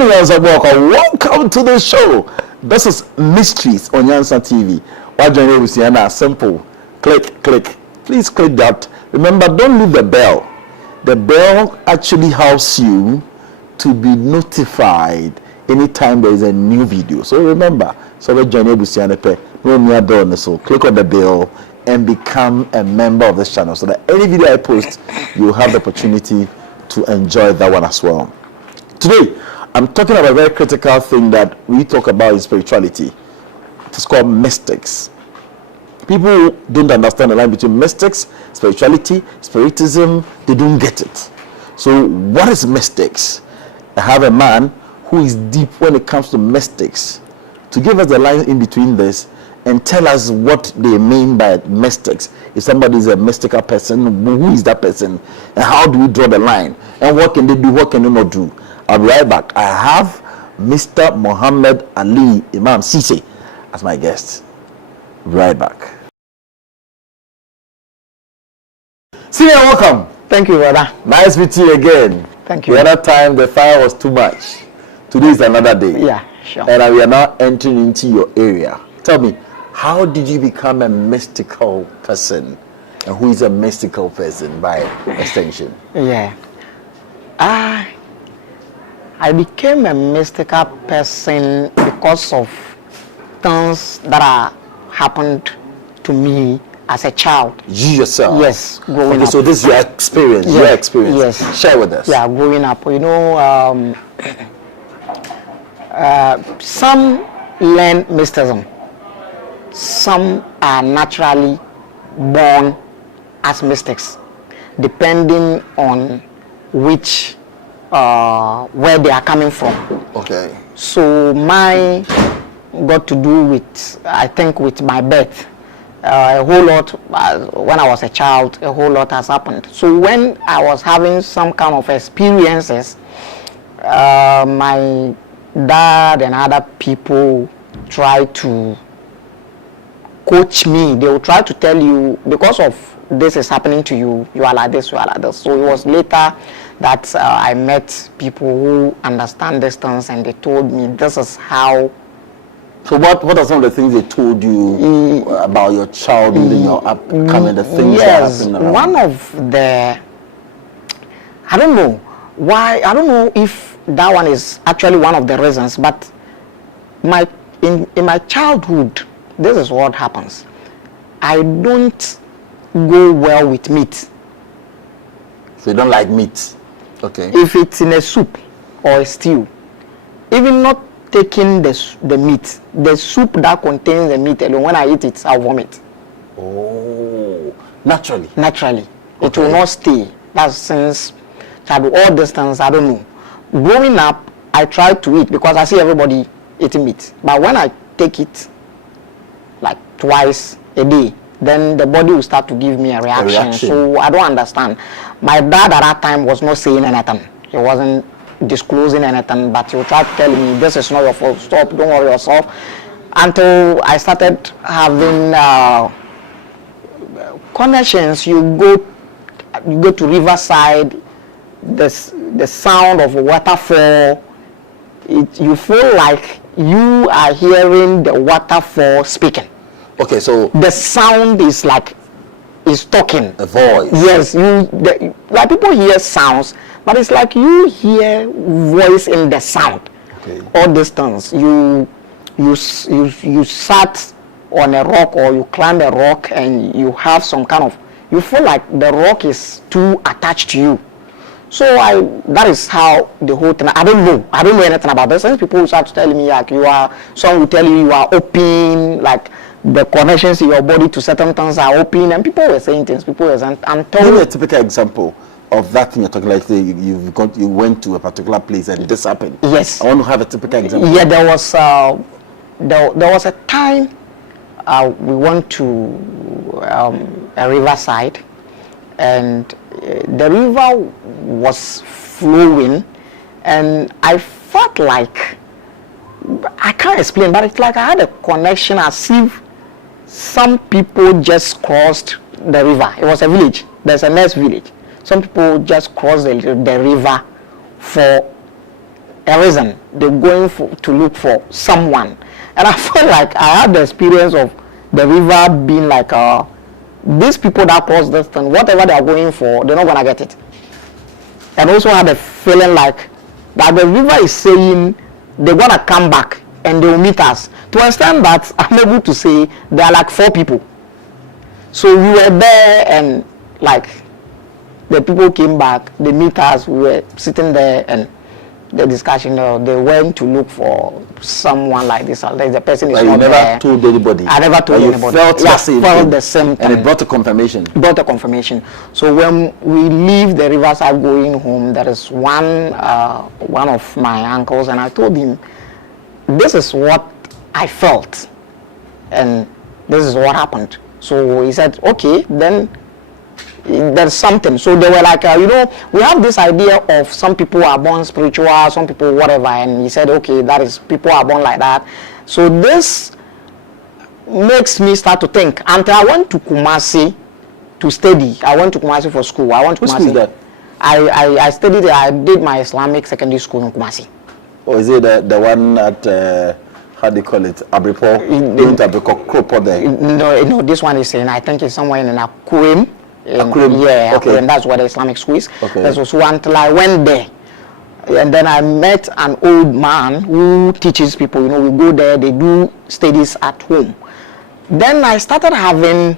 evening, welcome to the show. This is Mysteries on Yansa TV. What journey with Sienna? Simple. Click. Please click that. Remember, don't leave the bell. The bell actually helps you to be notified anytime there is a new video. So remember, so the journey with Sienna, so click on the bell and become a member of this channel so that any video I post, you have the opportunity to enjoy that one as well. Today, I'm talking about a very critical thing that we talk about in spirituality. It's called mystics. People don't understand the line between mystics, spirituality, spiritism. They don't get it. So what is mystics? I have a man who is deep when it comes to mystics to give us the line in between this and tell us what they mean by mystics. If somebody is a mystical person, who is that person? And how do we draw the line? And what can they do? What can they not do? I'll be right back. I have Mr. Mohammed Ali Imam Ciessey as my guest. Right back. Ciessey, welcome. Thank you, brother. Nice meeting you again. Thank you. The other time the fire was too much. Today is another day. Yeah, sure. And we are now entering into your area. Tell me, how did you become a mystical person? And who is a mystical person by extension? Yeah. I became a mystical person because of things that happened to me as a child. You yourself? Yes, growing up. So this is your experience, Yeah, your experience. yes. Share with us. Yeah, growing up. You know, some learn mysticism. Some are naturally born as mystics, depending on which where they are coming from. Okay. So mine got to do with, I think, with my birth. A whole lot, when I was a child, a whole lot has happened. So when I was having some kind of experiences, my dad and other people try to coach me. They will try to tell you, because of this is happening to you, you are like this, you are like this. So it was later that I met people who understand these things, and they told me this is how. So what are some of the things they told you about your childhood and your upcoming, the things that happened around? One of the, I don't know why, I don't know if that one is actually one of the reasons, but in my childhood, this is what happens. I don't go well with meat. So you don't like meat? Okay. If it's in a soup or a stew, even not taking the meat, the soup that contains the meat alone, when I eat it, I'll vomit. Oh, naturally? Naturally. Okay. It will not stay. That's since childhood. All these things, I don't know. Growing up, I try to eat because I see everybody eating meat. But when I take it like twice a day, then the body will start to give me a reaction. So I don't understand. My dad at that time was not saying anything. He wasn't disclosing anything, but he would try to tell me, this is not your fault, stop, don't worry yourself. Until I started having connections. You go to riverside, the sound of a waterfall, you feel like you are hearing the waterfall speaking. Okay, so the sound is like is talking. A voice. Yes, like people hear sounds, but it's like you hear voice in the sound. Okay. All these things. You sat on a rock or you climb a rock and you have some kind of, you feel like the rock is too attached to you. So that is how the whole thing. I don't know anything about this. Some people start telling me like some will tell you are open, like the connections in your body to certain things are open, and people were saying things. People were saying, I'm told. Give me a typical example of that thing you're talking like. You went to a particular place and this happened. Yes. I want to have a typical example. Yeah, there was a time we went to a riverside, and the river was flowing, and I felt like, I can't explain, but it's like I had a connection as if some people just crossed the river. It was a village. There's a next village. Some people just crossed the river for a reason. They're going to look for someone. And I felt like I had the experience of the river being like, these people that cross this thing, whatever they are going for, they're not going to get it. And also had a feeling like that the river is saying they're going to come back and they will meet us. To understand that, I'm able to say there are like 4 people. So we were there and like the people came back, they meet us, we were sitting there and the discussion, they went to look for someone like this. The person is but not you never there. told anybody. I never told anybody. Felt the same thing. And it brought a confirmation. Brought a confirmation. So when we leave the riverside going home, there is one of my uncles, and I told him, this is what I felt, and this is what happened. So he said, okay, then there's something. So they were like, we have this idea of some people are born spiritual, some people whatever, and he said, okay, that is, people are born like that. So this makes me start to think. Until I went to Kumasi to study. I went to Kumasi for school. I went to Which Kumasi. school is that? I studied, I did my Islamic secondary school in Kumasi. Or is it the one at, how do you call it, Abripo? Kropo there? No, this one is in, I think it's somewhere in Akurim. Akurim? Yeah, okay. Akurim, that's where the Islamic school is. Okay. That's also until I went there. And then I met an old man who teaches people, we go there, they do studies at home. Then I started having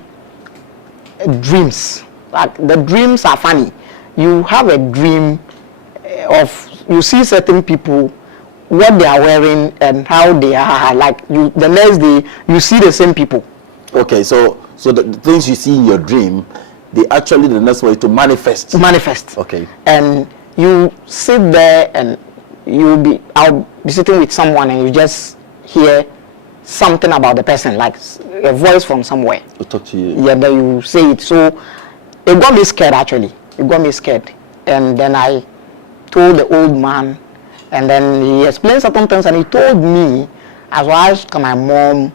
dreams. Like, the dreams are funny. You have a dream of, you see certain people, what they are wearing and how they are, like the next day you see the same people. Okay, so the things you see in your dream, they actually the next way to manifest. Okay. And you sit there and I'll be sitting with someone and you just hear something about the person, like a voice from somewhere. To talk to you. Yeah, then you say it. So it got me scared actually. It got me scared. And then I told the old man, and then he explained certain things, and he told me, as well as my mom,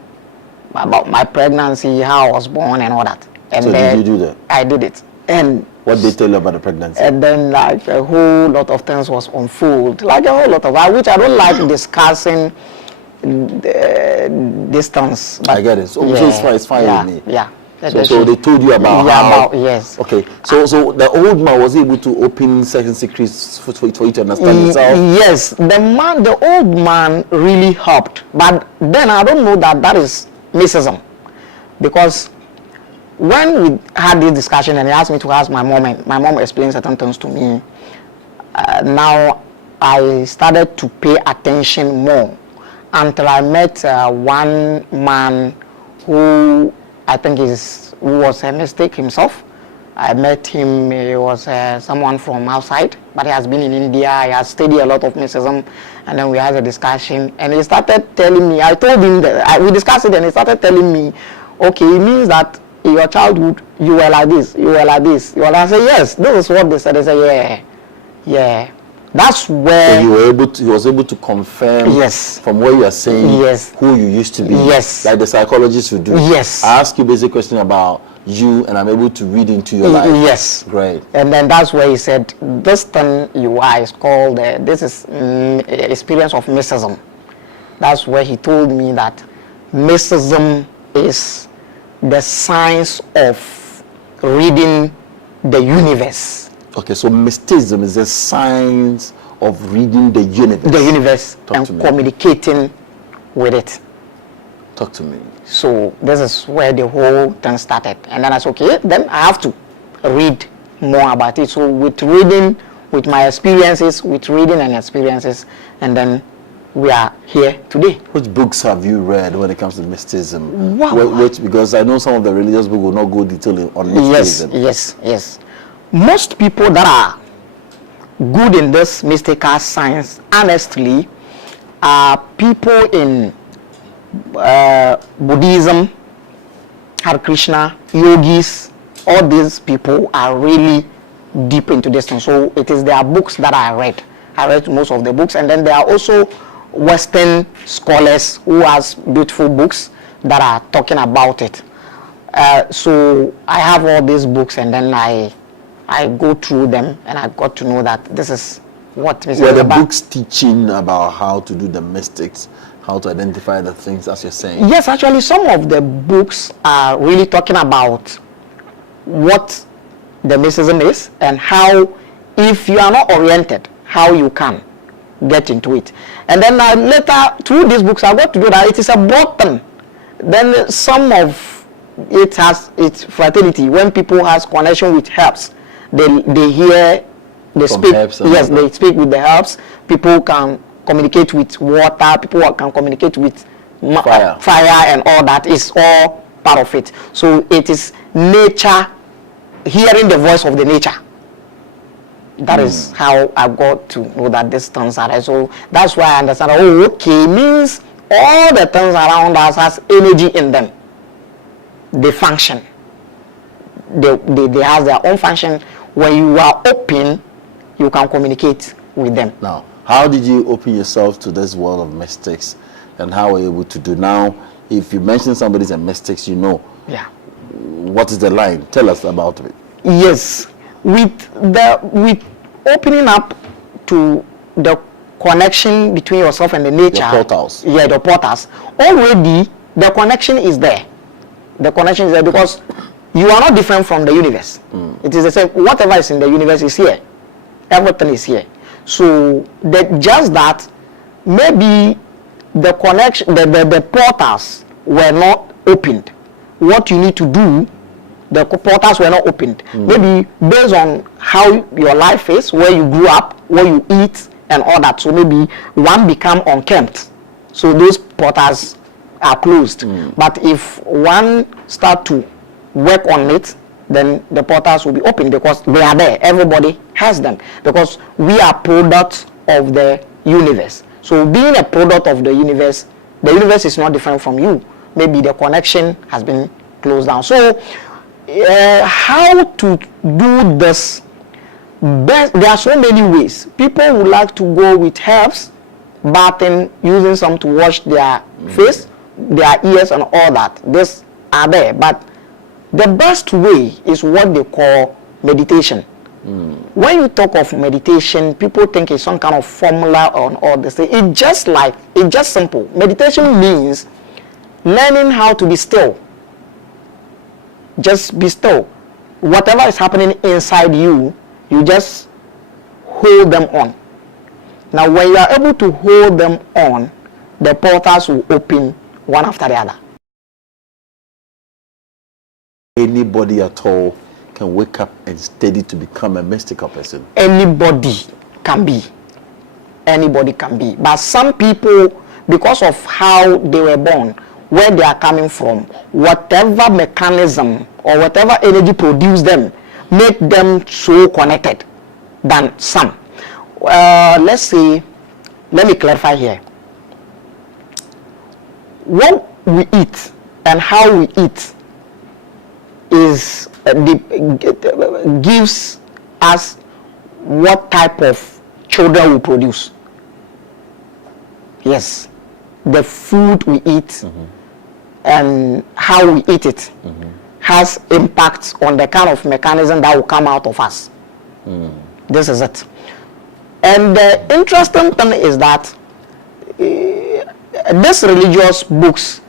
about my pregnancy, how I was born, and all that. And so then did you do that? I did it. And what did they tell you about the pregnancy? And then like a whole lot of things was unfold, like a whole lot of, which I don't like discussing distance. But I get it. So, yeah, so it's fine with me. Yeah. So they told you about how? Yes. Okay. So the old man was able to open certain secrets for you to understand yourself? Yes. The old man really helped. But then I don't know that is Mystism. Because when we had this discussion and he asked me to ask my mom, and my mom explained certain things to me, now I started to pay attention more until I met one man who I think who was a mystic himself. I met him, he was someone from outside, but he has been in India, he has studied a lot of mysticism, and then we had a discussion, and he started telling me, I told him that, we discussed it, and he started telling me, okay, it means that in your childhood, you were like this, you were like this. I said, yes, this is what they said. They said, yeah. That's where so he was able to confirm, yes, from what you are saying, yes, who you used to be, yes, like the psychologists would do. Yes. I ask you basic question about you, and I'm able to read into your life. Yes. Great. And then that's where he said, this thing you are is called, this is experience of mysticism. That's where he told me that mysticism is the science of reading the universe. Okay, so mysticism is the science of reading the universe. The universe. Talk and communicating with it. Talk to me. So this is where the whole thing started. And then I said, okay, then I have to read more about it. So with reading, with my experiences, and then we are here today. Which books have you read when it comes to mysticism? Wow. Because I know some of the religious books will not go detail on mysticism. Yes. Most people that are good in this mystical science, honestly, are people in Buddhism, Hare Krishna, yogis. All these people are really deep into this thing. So it is their books that I read. I read most of the books, and then there are also Western scholars who has beautiful books that are talking about it. So I have all these books, and then I go through them, and I got to know that this is what were the books teaching about how to do the mystics, how to identify the things, as you're saying? Yes, actually, some of the books are really talking about what the mysticism is and how, if you are not oriented, how you can get into it. And then later, through these books, I got to do that. It is a broad thing. Then some of it has its fertility. When people has connection with herbs, they hear, they From speak. Yes, they speak with the herbs. People can communicate with water. People can communicate with fire and all that. Is all part of it. So it is nature, hearing the voice of the nature. That is how I got to know that these things are there. So that's why I understand. Oh, okay, means all the things around us has energy in them. They function. They have their own function. When you are open, you can communicate with them. Now, how did you open yourself to this world of mystics, and how were you able to do? Now, if you mention somebody's a mystic, you know. Yeah. What is the line? Tell us about it. Yes, with opening up to the connection between yourself and the nature. The portals. Yeah, the portals. Already, the connection is there. The connection is there because you are not different from the universe. It is the same. Whatever is in the universe is here. Everything is here. So just that maybe the connection, the portals were not opened. What you need to do, the portals were not opened. Maybe based on how your life is, where you grew up, what you eat, and all that. So maybe one become unkempt. So those portals are closed. But if one start to work on it, then the portals will be open because they are there. Everybody has them because we are products of the universe. So being a product of the universe is not different from you. Maybe the connection has been closed down. So how to do this? There are so many ways. People would like to go with herbs, bathing, using some to wash their face, their ears, and all that. These are there, but the best way is what they call meditation. When you talk of meditation, people think it's some kind of formula on all this. It's just simple. Meditation means learning how to be still. Just be still. Whatever is happening inside you, you just hold them on. Now, when you are able to hold them on, the portals will open one after the other. Anybody at all can wake up and study to become a mystical person. Anybody can be. Anybody can be. But some people, because of how they were born, where they are coming from, whatever mechanism or whatever energy produced them, make them so connected than some. Let's say, let me clarify here. What we eat and how we eat is gives us what type of children we produce. Yes, the food we eat and how we eat it has impacts on the kind of mechanism that will come out of us. This is it. And the interesting thing is that these religious books,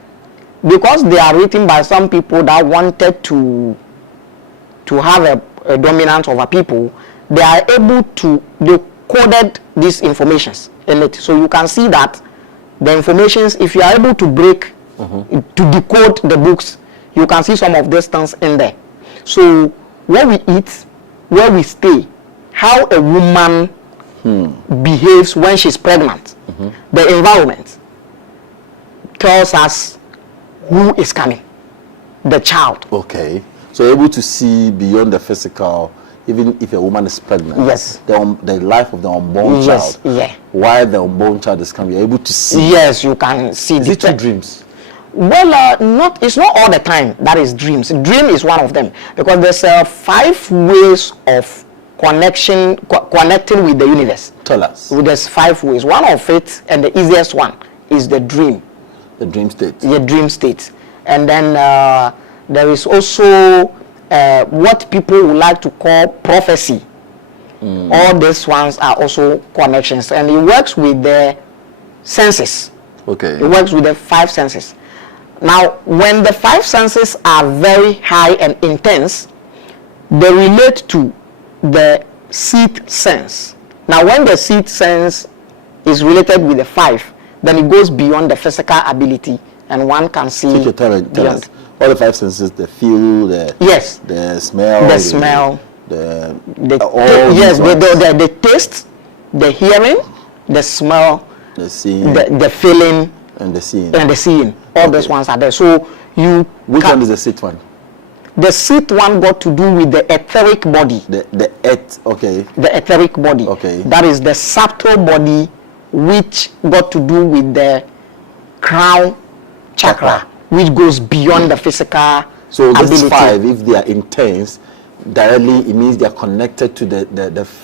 because they are written by some people that wanted to have a dominance over people, they are able to, they coded these informations in it. So you can see that the informations, if you are able to break, to decode the books, you can see some of these things in there. So what we eat, where we stay, how a woman behaves when she's pregnant, the environment tells us who is coming, the child. Okay, so able to see beyond the physical, even if a woman is pregnant. Yes. The life of the unborn child. Yeah. Why the unborn child is coming, you're able to see. Yes, you can see. Is it two dreams? Well, it's not all the time that is dreams. Dream is one of them because there's 5 ways of connecting with the universe. Tell us. There's 5 ways. One of it, and the easiest one, is the dream. The dream state. The dream state. And then there is also what people would like to call prophecy. All these ones are also connections, and it works with the senses. Okay. It works with the 5 senses. Now, when the 5 senses are very high and intense, they relate to the seat sense. Now, when the seat sense is related with the 5, then it goes beyond the physical ability, and one can see tell us. All the 5 senses: the feel, the smell, the taste, the hearing, the smell, the seeing, the feeling, and the seeing. All those ones are there. So which one is the seat one? The seat one got to do with the etheric body. The etheric body. Okay. That is the subtle body, which got to do with the crown chakra, which goes beyond the physical so ability. These 5, if they are intense, directly it means they are connected to the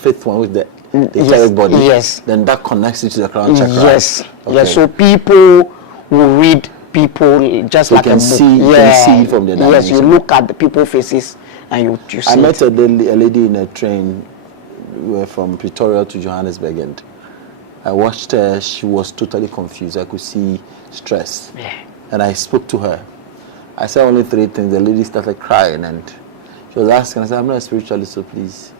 5th one with the etheric body. Yes. Then that connects you to the crown chakra. Yes. Okay. Yes. So people will read people just like a book. You can see from the dimension. Yes, you look at the people's faces and you see. I met a lady in a train. We were from Pretoria to Johannesburg, and I watched her. She was totally confused. I could see stress. Yeah. And I spoke to her. I said only 3 things. The lady started crying, and she was asking. I said, "I'm not a spiritualist, so please.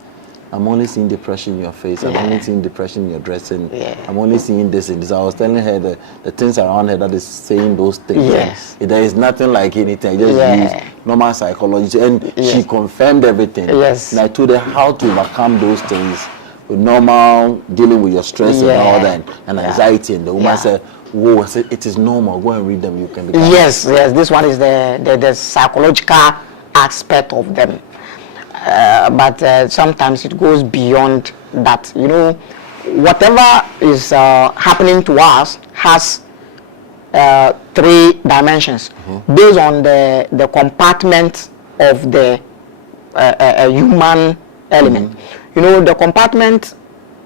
I'm only seeing depression in your face. I'm only seeing depression in your dressing. I'm only seeing this and this." I was telling her the things around her that is saying those things. Yes. There is nothing like anything. I just use normal psychology, and she confirmed everything. Yes. And I told her how to overcome those things with normal dealing with your stress and all that and anxiety. And the woman said, "Whoa!" I said, "It is normal. Go and read them. You can become." Yes. This one is the psychological aspect of them. But sometimes it goes beyond that. You know, whatever is happening to us has 3 dimensions based on the compartment of the human element. You know, the compartment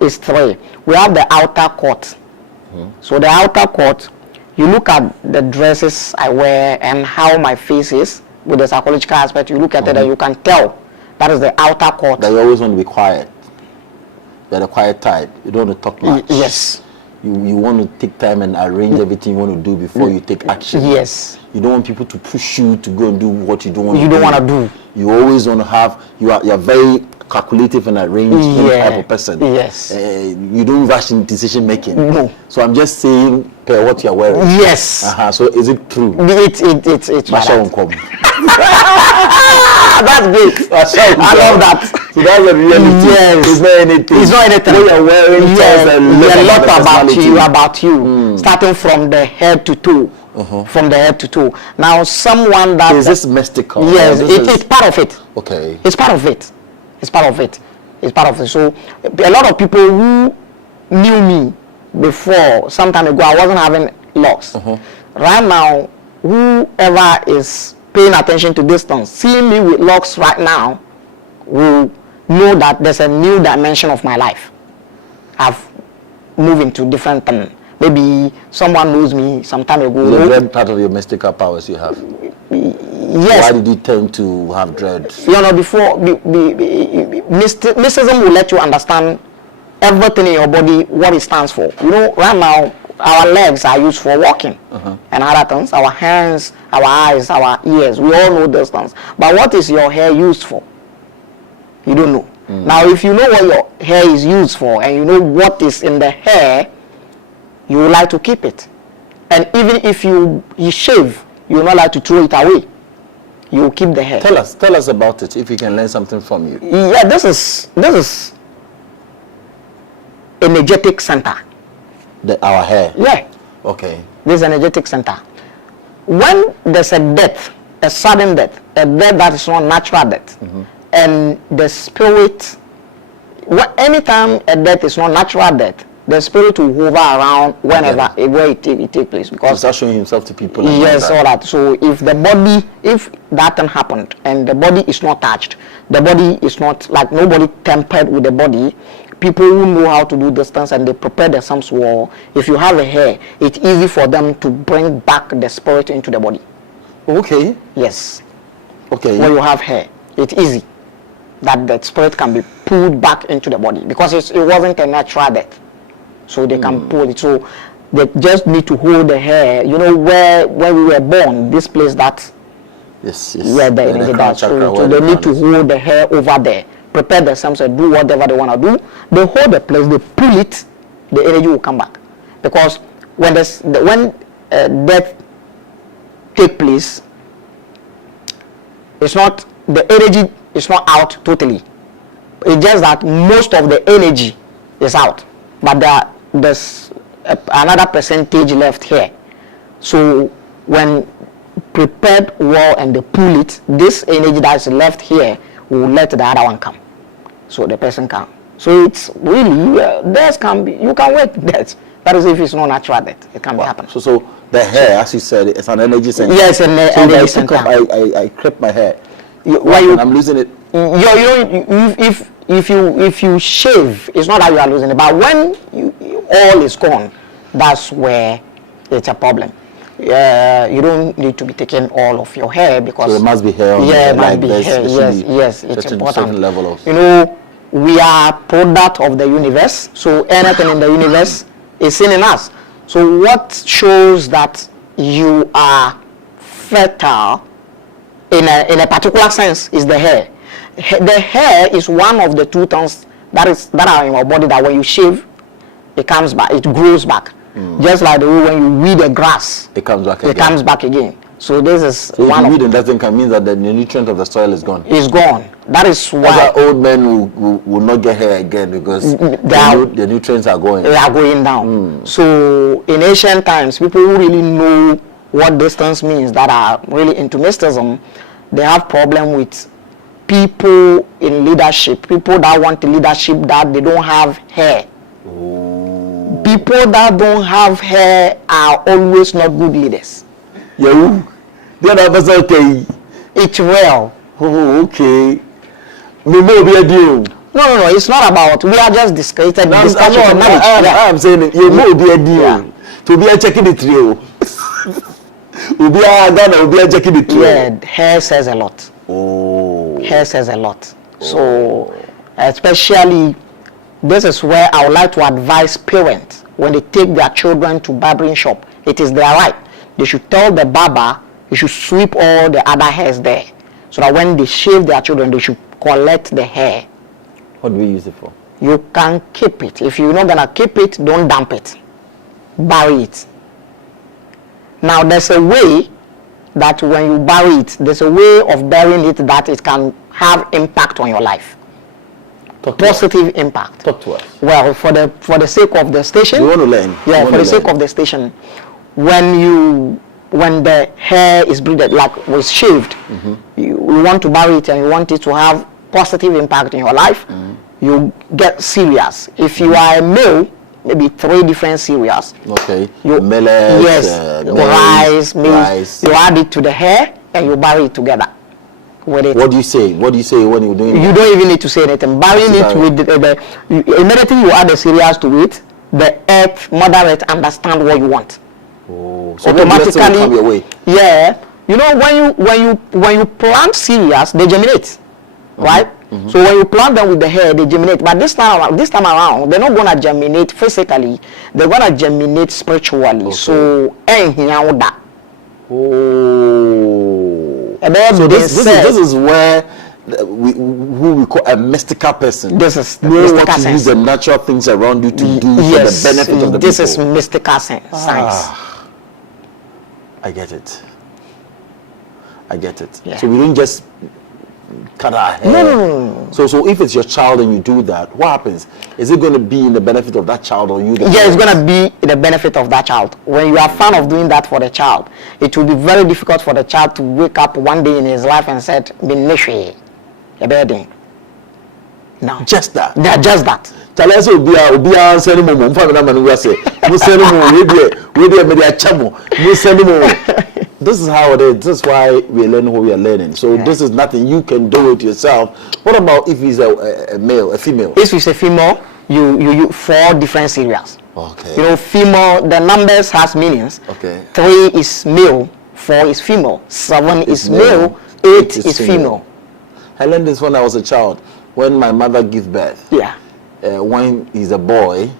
is 3. We have the outer court. So the outer court, you look at the dresses I wear and how my face is with the psychological aspect. You look at it and you can tell. That is the outer court. That you always want to be quiet. You're the quiet type. You don't want to talk much. Yes. You want to take time and arrange everything you want to do before you take action. Yes. You don't want people to push you to go and do what you don't want to do. You don't want to do. You always want to have, you're very calculative and arranged type of person. Yes. You don't rush in decision making. No. So I'm just saying what you're wearing. Yes. So is it true? It's that's great. I love that. So that's the reality. Yes. It's not anything. It's not anything. What you're wearing tells a lot about you. Starting from the head to toe. From the head to toe. Now, someone that is this mystical? Yes, it's part of it. Okay. It's part of it. It's part of it. It's part of it. So, a lot of people who knew me before, some time ago, I wasn't having locks. Right now, whoever is paying attention to distance, seeing me with locks right now, will know that there's a new dimension of my life. I've moved into different things. Maybe someone knows me some time ago. The dread part of your mystical powers you have. Yes. Why did you tend to have dread? You know, before mysticism will let you understand everything in your body, what it stands for. You know, right now our legs are used for walking and other things. Our hands, our eyes, our ears. We all know those things. But what is your hair used for? You don't know. Now, if you know what your hair is used for and you know what is in the hair, you would like to keep it. And even if you shave, you will not like to throw it away. You will keep the hair. Tell us about it, if we can learn something from you. Yeah, this is energetic center. Our hair? Yeah. Okay. This is energetic center. When there's a death, a sudden death, a death that is not natural death, and the spirit, anytime a death is not natural death, the spirit will hover around whenever where it take place, because start showing himself to people. Yes, all that. So if the body, if that thing happened and the body is not touched, the body is not, like, nobody tempered with the body. People who know how to do this things and they prepare the Psalms war. If you have a hair, it's easy for them to bring back the spirit into the body. Okay. Yes. Okay. When you have hair, it's easy that the spirit can be pulled back into the body because it wasn't a natural death. So they can pull it. So they just need to hold the hair. You know, where we were born, this place that where the energy does. So they need to hold the hair over there, prepare themselves and do whatever they want to do. They hold the place, they pull it, the energy will come back. Because when death take place, it's not, the energy is not out totally. It's just that most of the energy is out, but there's another percentage left here. So when prepared well and they pull it, this energy that's left here will let the other one come. So the person can. So it's really, death can be, you can wait death. That is if it's not natural death. It can be happen. So the hair, as you said, it's an energy center. Yes, an energy center. I clip my hair. I'm losing it. If you shave, it's not that you are losing it. But when all is gone, that's where it's a problem. You don't need to be taking all of your hair because so it must be hair. Yeah, it must be hair. Yes, it's important. Level of, you know, we are product of the universe. So anything in the universe is seen in us. So what shows that you are fertile in a particular sense is the hair. The hair is one of the two things that are in your body that when you shave, it comes back, it grows back. Just like the way when you weed the grass, it comes back. It comes back again. So this is one of it doesn't come means that the nutrient of the soil is gone. It's gone. That is why old men will not get hair again because the nutrients are going. They are going down. So in ancient times, people who really know what distance means, that are really into mysticism, they have problem with people in leadership, people that want leadership that they don't have hair. People that don't have hair are always not good leaders. Yeah, the other person okay. It's well. Oh, okay. Me may be a deal. No, it's not about. We are just discussing. I'm saying it. You may be a deal. Yeah. To be a checking the trio. Will be a Ghana. Will be a checking the trio. Yeah, hair says a lot. Oh. Hair says a lot. So, especially, this is where I would like to advise parents when they take their children to barbering shop. It is their right. They should tell the barber, you should sweep all the other hairs there. So that when they shave their children, they should collect the hair. What do we use it for? You can keep it. If you're not going to keep it, don't dump it. Bury it. Now, there's a way that when you bury it, there's a way of burying it that it can have impact on your life. Positive impact. Talk to us. Well, for the sake of the station. We want to learn. Yeah, for the sake of the station. When the hair is braided, like was shaved, you want to bury it and you want it to have positive impact in your life, you get cereals. If you are a male, maybe 3 different cereals. Okay. Millet, yes, maize. You add it to the hair and you bury it together with it. What do you say? What do you say when you're doing You don't even need to say anything. Burying it with immediately you add the cereals to it, the earth, Mother Earth understand what you want. Oh, so automatically come your way. Yeah, you know when you plant cereals, they germinate, right? So when you plant them with the hair, they germinate. But this time around, they're not gonna germinate physically. They're gonna germinate spiritually. Okay. So so this is where who we call a mystical person. This is know what to use the natural things around you to do for the benefit of the this people. This is mystical science. I get it. Yeah. So we don't just cut our hair. No. So if it's your child and you do that, what happens? Is it going to be in the benefit of that child or you? It's going to be in the benefit of that child. When you are a fan of doing that for the child, it will be very difficult for the child to wake up one day in his life and said, no. Just that. Yeah, just that. Tell us will be a send mom family say. This is how it is. This is why we are learning what we are learning. So this is nothing. You can do it yourself. What about if he's a male, a female? If it's a female, you 4 different cereals. Okay. You know, female, the numbers has meanings. Okay. 3 is male, 4 is female, 7 is male, 8 is female. I learned this when I was a child. When my mother gave birth. Yeah. When he's a boy,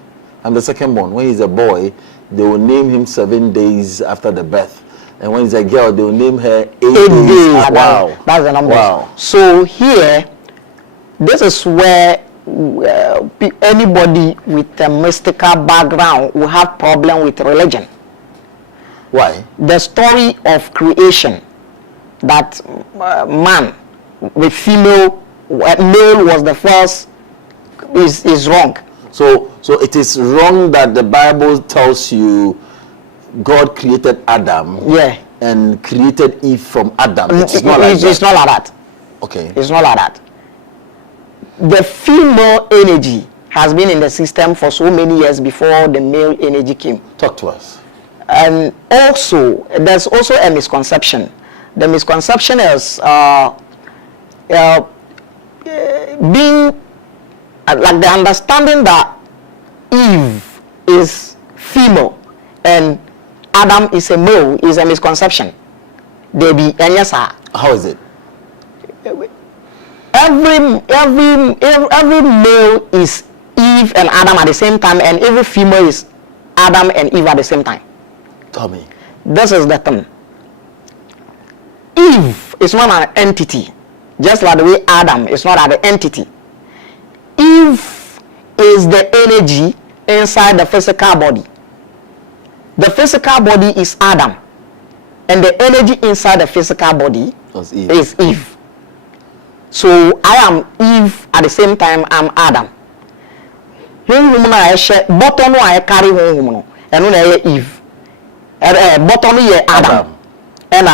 I'm the second born. When he's a boy, they will name him 7 days after the birth. And when he's a girl, they will name her 8 days. Wow. That's the number. Wow. So here, this is where anybody with a mystical background will have problem with religion. Why? The story of creation, that man with female, male was the first, is wrong. So it is wrong that the Bible tells you God created Adam. Yeah. And created Eve from Adam. It's not like that. It's not like that. Okay. It's not like that. The female energy has been in the system for so many years before the male energy came. Talk to us. And also, there's also a misconception. The misconception is being like the understanding that Eve is female and Adam is a male is a misconception. They be and yes, sir. How is it? Every male is Eve and Adam at the same time, and every female is Adam and Eve at the same time. Tell me. This is the thing. Eve is not an entity, just like the way Adam is not an entity. Eve is the energy inside the physical body. The physical body is Adam, and the energy inside the physical body is Eve. So I am Eve at the same time I'm Adam. When I share bottom I carry home, and when I Eve, bottom I Adam, and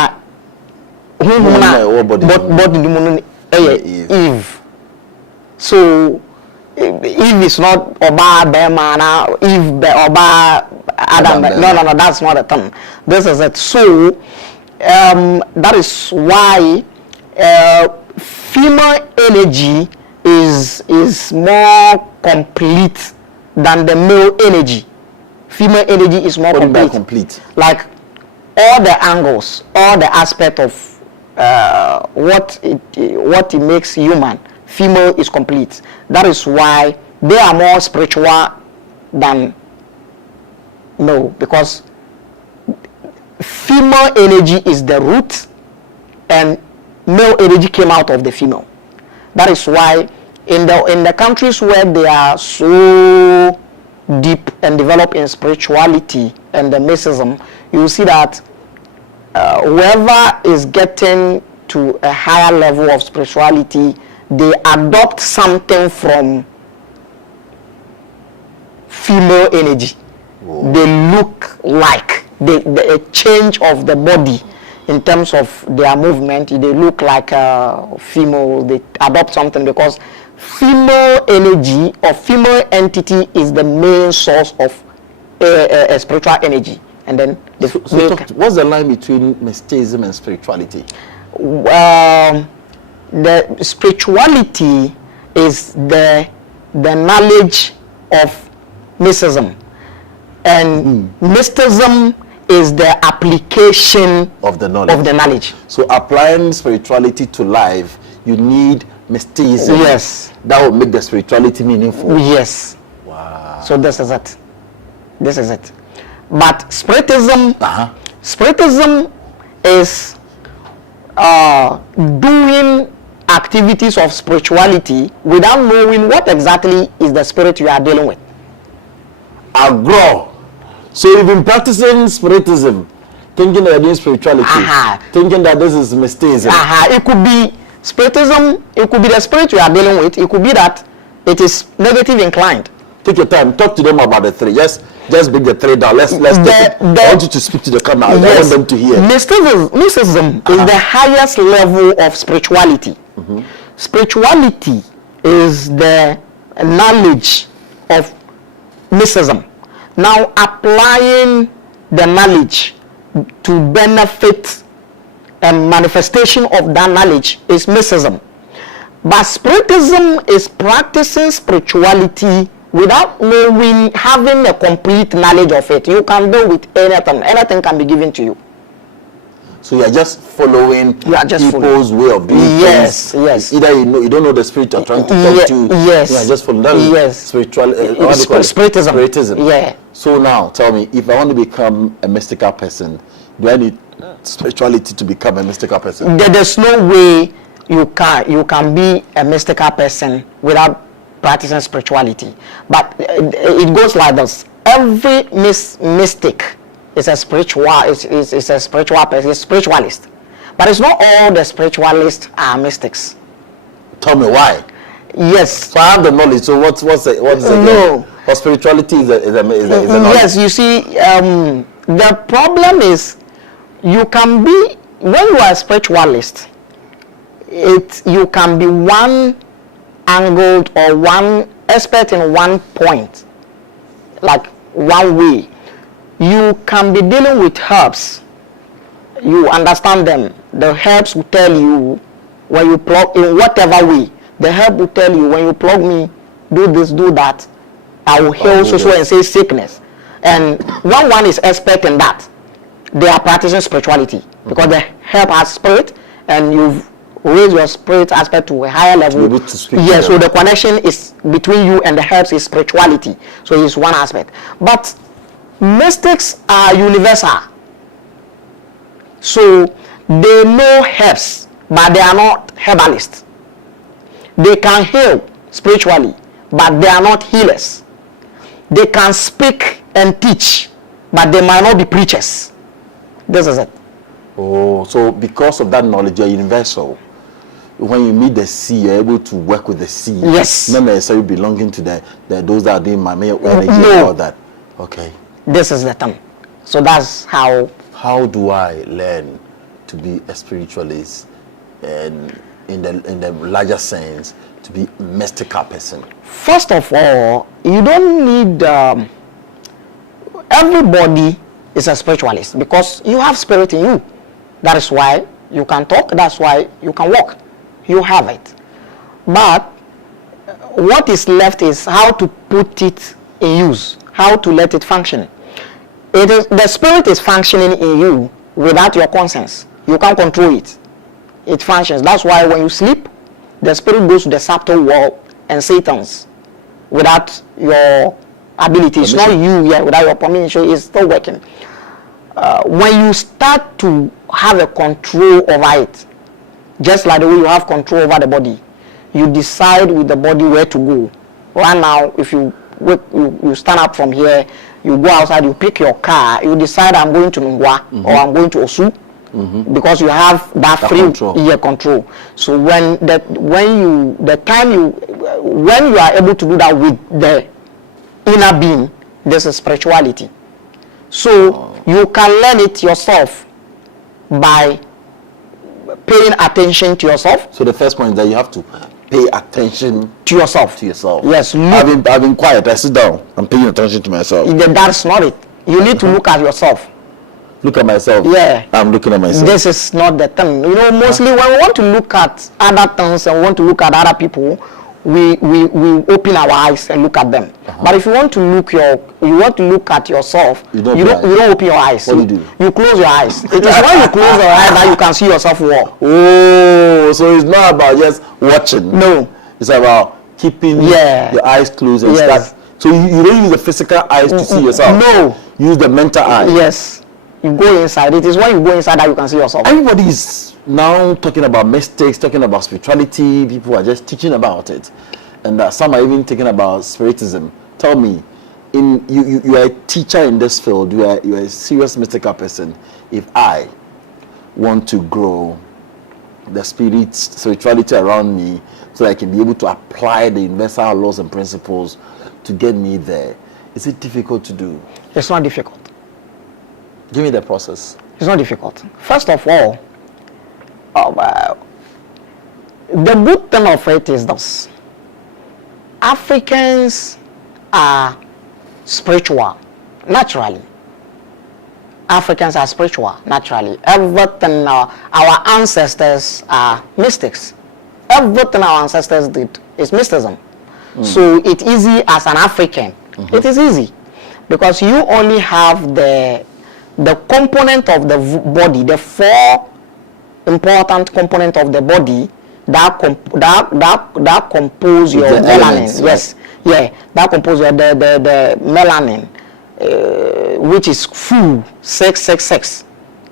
Eve. So Eve is not Oba Bemana, Eve Oba Adam. No, that's not a thing. This is it. So that is why female energy is more complete than the male energy. Female energy is more complete. Like all the angles, all the aspect of what it makes human, female is complete. That is why they are more spiritual than male, because female energy is the root and male energy came out of the female. That is why in the countries where they are so deep and developed in spirituality and the mysticism, you see that whoever is getting to a higher level of spirituality, they adopt something from female energy. Whoa. They look like a change of the body in terms of their movement. They look like female. They adopt something because female energy or female entity is the main source of a spiritual energy. And then what's the line between mysticism and spirituality? The spirituality is the knowledge of mysticism, and mysticism is the application of the knowledge. So applying spirituality to life, you need mysticism. Yes. That will make the spirituality meaningful. Yes. Wow. So this is it. This is it. But spiritism is doing activities of spirituality without knowing what exactly is the spirit you are dealing with. Agro. So you've been practicing spiritism, thinking that you're doing spirituality, thinking that this is mysticism. It could be spiritism, it could be the spirit you are dealing with, it could be that it is negative inclined. Take your time, talk to them about the three. Just bring the three down. Let's take it. I want you to speak to the camera. Yes. I want them to hear. Mysticism is the highest level of spirituality. Spirituality is the knowledge of mysticism. Now applying the knowledge to benefit and manifestation of that knowledge is mysticism. But spiritism is practicing spirituality without having a complete knowledge of it. You can do with anything. Anything can be given to you. So you are just following people's way of doing things. Yes. Either you don't know the spirit you're trying to talk to. Yes. You are just following. That is spiritism. Yeah. So now, tell me, if I want to become a mystical person, do I need spirituality to become a mystical person? There's no way you can be a mystical person without practicing spirituality. But it goes like this: every mystic is a spiritual person, is a spiritualist. But it's not all the spiritualists are mystics. Tell me why. Yes. So I have the knowledge. So what's no? Or spirituality is a knowledge. Yes. You see, the problem is you can be, when you are a spiritualist, you can be one angled or one expert in one point, like one way. You can be dealing with herbs. You understand them. The herbs will tell you when you plug in whatever way. The herb will tell you when you plug me, do this, do that. I will heal so and say sickness. And when one is expert in that, they are practicing spirituality because the herb has spirit, and you've raised your spirit aspect to a higher level. Yes, so the connection is between you and the herbs is spirituality. So it's one aspect. But mystics are universal. So they know herbs, but they are not herbalists. They can heal spiritually, but they are not healers. They can speak and teach, but they might not be preachers. This is it. Oh, so because of that knowledge, you're universal. When you meet the sea, you're able to work with the sea. Yes. Not necessarily belonging to those that are doing my energy and all that. Okay. This is the thing. So that's how. How do I learn to be a spiritualist, and in the larger sense, to be a mystical person? First of all, you don't need. Everybody is a spiritualist because you have spirit in you. That is why you can talk. That's why you can walk. You have it. But what is left is how to put it in use, how to let it function. The spirit is functioning in you without your conscience. You can't control it. It functions. That's why when you sleep, the spirit goes to the subtle world and Satan's without your ability. It's not you, without your permission. It's still working. When you start to have a control over it, just like the way you have control over the body, you decide with the body where to go. Right now, if you stand up from here, you go outside, you pick your car, you decide I'm going to Nungwa or I'm going to Osu, because you have that free control. So when you are able to do that with the inner being, there's a spirituality. So you can learn it yourself by paying attention to yourself. So the first point is that you have to pay attention to yourself. Yes. I've been quiet. I sit down. I'm paying attention to myself. That's not it. You need to look at yourself. Look at myself. Yeah. I'm looking at myself. This is not the thing. Mostly when we want to look at other things and we want to look at other people, we open our eyes and look at them. But if you want to look at yourself, you don't open your eyes. What do? You close your eyes. It is when you close your eyes that you can see yourself walk. Oh, so it's not about just watching. No. It's about keeping your eyes closed and start. So you don't use the physical eyes to see yourself. No. Use the mental eye. Yes. You go inside. It is when you go inside that you can see yourself. Everybody is now talking about mystics, talking about spirituality. People are just teaching about it, and some are even talking about spiritism. Tell me, you are a teacher in this field. You are a serious mystical person. If I want to grow the spirituality around me, so I can be able to apply the universal laws and principles to get me there, is it difficult to do? It's not difficult. Give me the process. It's not difficult. First of all, the good thing of it is this: Africans are spiritual naturally. Africans are spiritual naturally. Everything our ancestors are mystics. Everything our ancestors did is mysticism. So it's easy as an African. It is easy because you only have the the component of the body, the 4 important component of the body that compose your melanin. Elements, yes, right? Yeah, that compose your the melanin, which is full 666.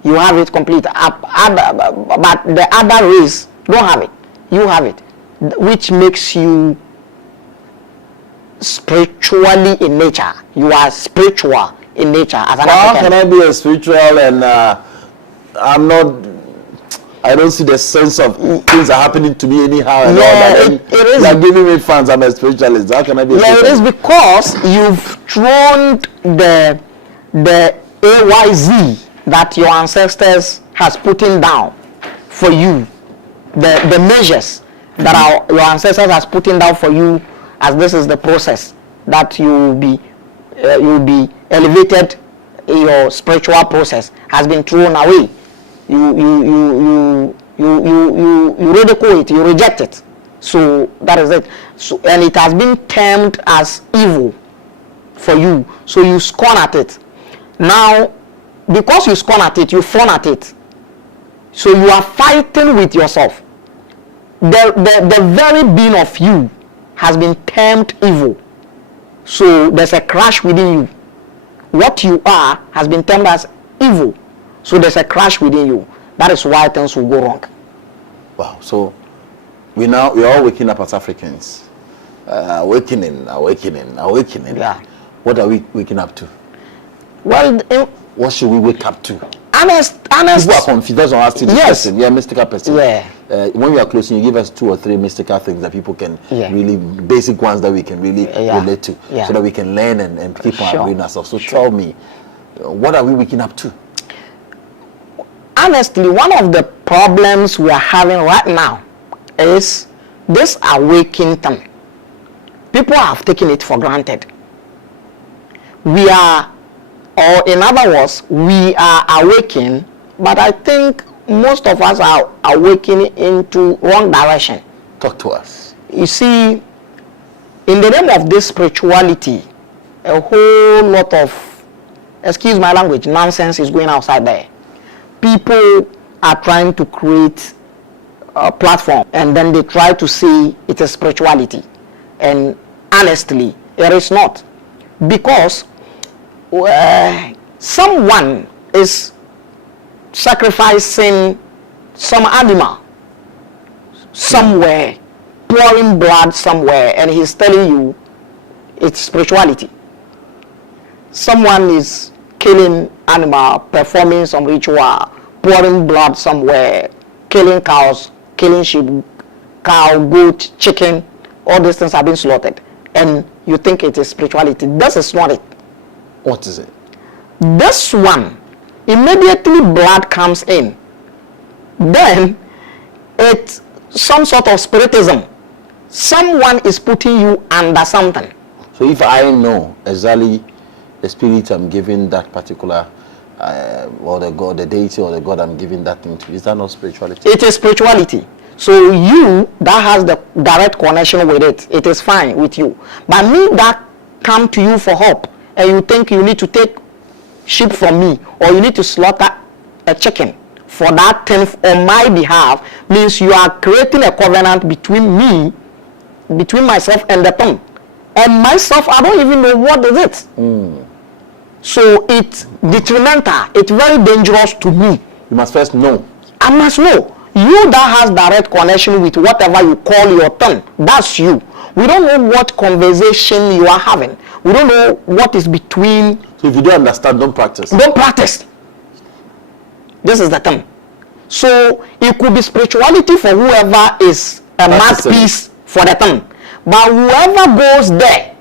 You have it complete. But the other race don't have it. You have it, which makes you spiritually in nature. You are spiritual in nature as an How African. can I be a spiritual and I'm not? I don't see the sense of things are happening to me anyhow. And all that. It is. Like giving me fans. I'm a spiritualist. How can I be? Yeah, it is because you've thrown the AYZ that your ancestors has put in down for you, the measures that your ancestors has put in down for you, as this is the process that you will be elevated. Your spiritual process has been thrown away. You ridicule it, you reject it. So that is it. So, and it has been termed as evil for you. So you scorn at it. Now, because you scorn at it, you fawn at it. So you are fighting with yourself. The very being of you has been termed evil. So there's a crash within you. What you are has been termed as evil. So there's a crash within you. That is why things will go wrong. Wow. So we're all waking up as Africans. Awakening. Yeah. What are we waking up to? Well, What should we wake up to? honest. People are confused. That's why I'm asking this Yes. question. You're a mystical person. Yeah. When we are closing, you give us 2 or 3 mystical things that people can really, basic ones that we can really relate to, so that we can learn and keep on agreeing ourselves. So tell me, what are we waking up to? Honestly, one of the problems we are having right now is this awakening thing. People have taken it for granted. We are, or in other words, we are awakening, but I think most of us are awakening into wrong direction. Talk to us. You see, in the name of this spirituality, a whole lot of, excuse my language, nonsense is going outside there. People are trying to create a platform and then they try to say it is spirituality. And honestly, it is not. Because someone is sacrificing some animal somewhere, pouring blood somewhere, and he's telling you it's spirituality. Someone is killing animal, performing some ritual, pouring blood somewhere, killing cows, killing sheep, cow, goat, chicken, all these things have been slaughtered, and you think it is spirituality. This is not it. What is it? This one, immediately blood comes in, then it's some sort of spiritism. Someone is putting you under something. So if I know exactly the spirit I'm giving that particular, or the God, the deity or the God I'm giving that thing to, is that not spirituality? It is spirituality. So you that has the direct connection with it, it is fine with you. But me that come to you for help, and you think you need to take sheep from me, or you need to slaughter a chicken for that thing on my behalf, means you are creating a covenant between me, between myself and the thing. And myself, I don't even know what is it. So it's detrimental. It's very dangerous to me. You must first know. I must know. You that has direct connection with whatever you call your tongue, that's you. We don't know what conversation you are having. We don't know what is between. So if you don't understand, don't practice. Don't practice. This is the thing. So it could be spirituality for whoever is a mouthpiece for the thing. But whoever goes there,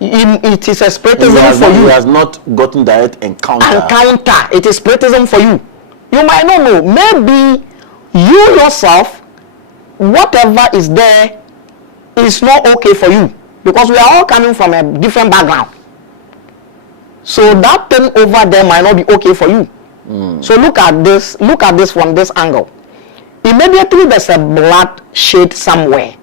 it is a spiritism for you. He has not gotten direct encounter. It is spiritism for you. You might not know. Maybe you yourself, whatever is there, is not okay for you. Because we are all coming from a different background. So that thing over there might not be okay for you. So look at this from this angle. Immediately there's a blood shed somewhere.